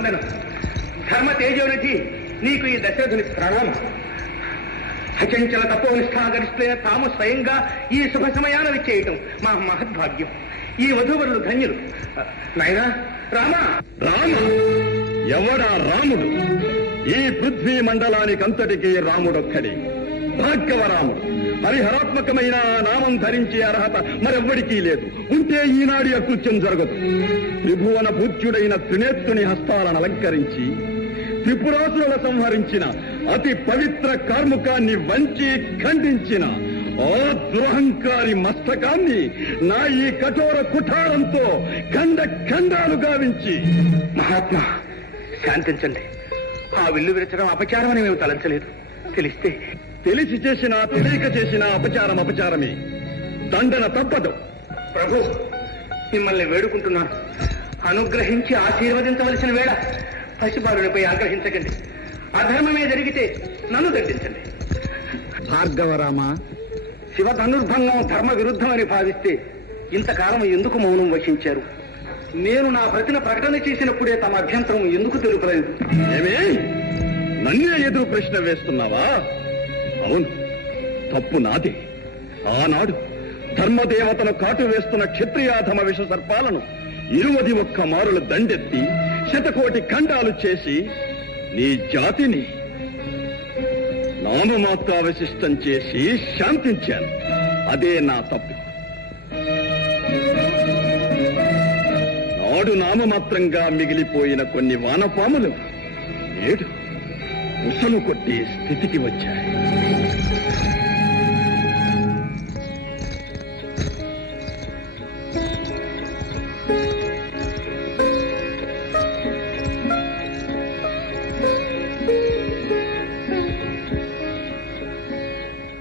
వందనం. ధర్మ తేజోనిధి, నీకు ఈ దశరథుని ప్రణామం. అచంచల తపోనిష్ఠాగరిష్ఠులైన తాము స్వయంగా ఈ శుభ సమయాన విచ్చేయటం మా మహద్భాగ్యం. ఈ వధూవరులు ధన్యులు. నాయనా రామా. రామ ఎవడా రాముడు? ఈ పృథ్వీ మండలానికంతటికీ రాముడొక్కడే, భార్గవరాముడు. హరిహరాత్మకమైన నామం ధరించే అర్హత మరెవ్వడికీ లేదు. ఉంటే ఈనాడి అకృత్యం జరగదు. త్రిభువన పూజ్యుడైన త్రినేత్రుని హస్తాలను అలంకరించి త్రిపురాసురుల సంహరించిన అతి పవిత్ర కార్ముకాన్ని వంచి ఖండించిన ఆ దురహంకారి మస్తకాన్ని నా ఈ కఠోర కుఠారంతో ఖండ ఖండాలు గావించి. మహాత్మా శాంతించండి. ఆ విల్లు విరచడం అపచారం అని మేము తలంచలేదు. తెలిస్తే తెలిసి చేసినా తెలియక చేసిన అపచారం అపచారమే, దండన తప్పదు. ప్రభు, మిమ్మల్ని వేడుకుంటున్నాను, అనుగ్రహించి ఆశీర్వదించవలసిన వేళ పసిబాలునిపై ఆగ్రహించకండి. అధర్మమే జరిగితే నన్ను దండించండి. భార్గవరామ, శివ ధనుర్భంగం ధర్మ విరుద్ధమని భావిస్తే ఇంతకాలం ఎందుకు మౌనం వహించారు? నేను నా ప్రతిన ప్రకటన చేసినప్పుడే తమ అభ్యంతరం ఎందుకు తెలుపలేదు? ఏమే నన్నే ఎదురు ప్రశ్న వేస్తున్నావా? అవును, తప్పు నాదే. ఆనాడు ధర్మదేవతను కాటు వేస్తున్న క్షత్రియాధమ విష సర్పాలను 21 మారులు దండెత్తి శతకోటి ఖండాలు చేసి నీ జాతిని నామమాత్రావశిష్టం చేసి శాంతించాను. అదే నా తప్పు. నాడు నామమాత్రంగా మిగిలిపోయిన కొన్ని వానపాములు నేడు ముసలు కొట్టి స్థితికి వచ్చాయి.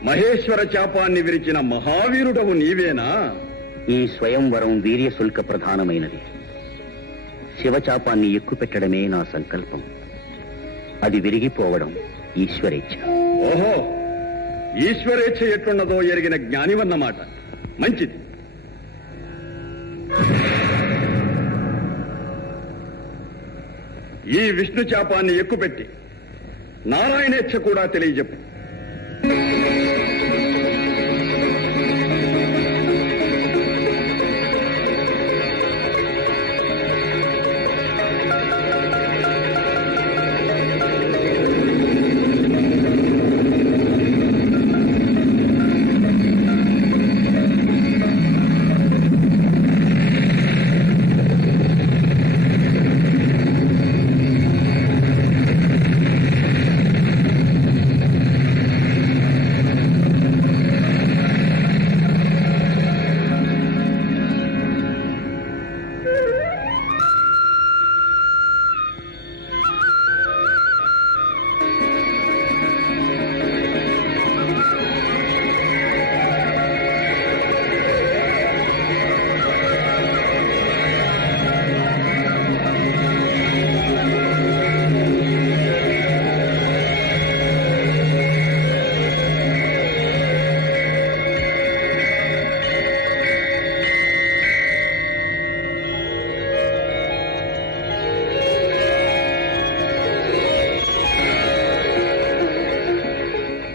మహేశ్వర చాపాన్ని విరిచిన మహావీరుడవు నీవేనా? ఈ స్వయంవరం వీర్యశుల్క ప్రధానమైనది. శివచాపాన్ని ఎక్కుపెట్టడమే నా సంకల్పం. అది విరిగిపోవడం ఈశ్వరేచ్ఛ. ఓహో, ఈశ్వరేచ్ఛ ఎట్లున్నదో ఎరిగిన జ్ఞానివన్నమాట. మంచిది. ఈ విష్ణు చాపాన్ని ఎక్కుపెట్టి నారాయణేచ్ఛ కూడా తెలియజెప్పు.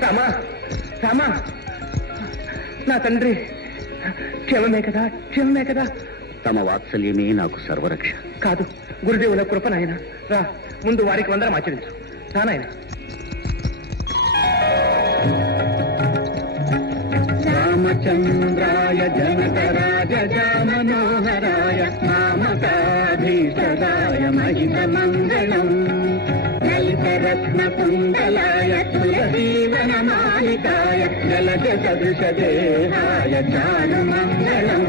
రామా, రామా, నా తండ్రి, క్షేమమే కదా, క్షేమమే కదా? తమ వాత్సల్యమే నాకు సర్వరక్ష. కాదు, గురుదేవుల కృప నాయన. రా, ముందు వారికి వందనం ఆచరించు. నాయన. రామచంద్రాయ జనకరాజ మనోహరాయ నామకాభీష్టదాయ మహిత మంగళం లలితరత్న కుండలాయ తులసీవన మాలికాయ జలజ సదృశ దేహాయ చారు మంగళం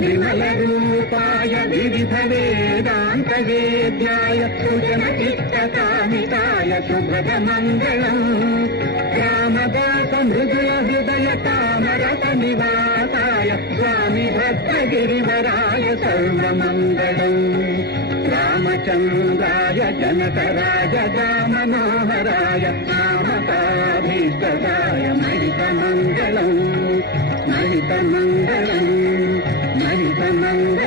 విమల రూపాయ వివిధ వేదాంత వేద్యాయ సుజన చిత్త కామితాయ శుభ్రద మంగళం రామదాస మృదుల హృదయ తామరత నివాసాయ స్వామి భక్తగిరివరాయ సర్వమంగళం రామచంద్రాయ జనకరాజ మనోహరాయ